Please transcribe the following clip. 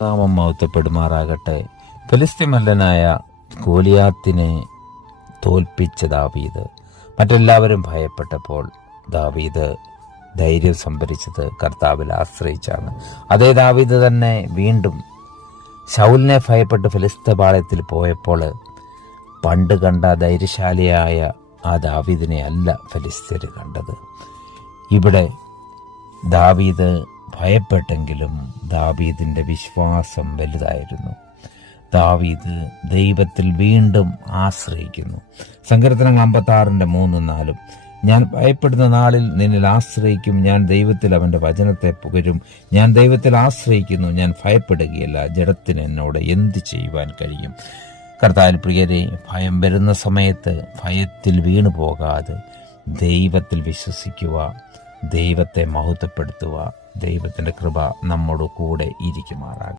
നാമം മഹത്വപ്പെടുമാറാകട്ടെ. ഫിലിസ്തീമല്ലനായ ഗോലിയാത്തിനെ തോൽപ്പിച്ച ദാവീദ്. മറ്റെല്ലാവരും ഭയപ്പെട്ടപ്പോൾ ദാവീദ് ധൈര്യം സംഭരിച്ചത് കർത്താവിൽ ആശ്രയിച്ചാണ്. അതേ ദാവീദ് തന്നെ വീണ്ടും ശൗലിനെ ഭയപ്പെട്ട് ഫിലിസ്തീയ പാളയത്തിൽ പോയപ്പോൾ പണ്ട് കണ്ട ധൈര്യശാലിയായ ആ ദാവീദിനെ അല്ല ഫിലിസ്തീയർ കണ്ടത്. ഇവിടെ ദാവീദ് ഭയപ്പെട്ടെങ്കിലും ദാവീദിൻ്റെ വിശ്വാസം വലുതായിരുന്നു. ദാവീദ് ദൈവത്തിൽ വീണ്ടും ആശ്രയിക്കുന്നു. സങ്കീർത്തനങ്ങൾ 56:3-4 ഞാൻ ഭയപ്പെടുന്ന നാളിൽ നിന്നിൽ ആശ്രയിക്കും, ഞാൻ ദൈവത്തിൽ അവൻ്റെ വചനത്തെ പുകരും. ഞാൻ ദൈവത്തിൽ ആശ്രയിക്കുന്നു, ഞാൻ ഭയപ്പെടുകയില്ല. ജഡത്തിന് എന്നോട് എന്ത് ചെയ്യുവാൻ കഴിയും? കർത്താവിൽ പ്രിയരെ, ഭയം വരുന്ന സമയത്ത് ഭയത്തിൽ വീണു പോകാതെ ദൈവത്തിൽ വിശ്വസിക്കുക, ദൈവത്തെ മഹത്വപ്പെടുത്തുക. ദൈവത്തിൻ്റെ കൃപ നമ്മോട് കൂടെ ഇരിക്കുമാറാകും.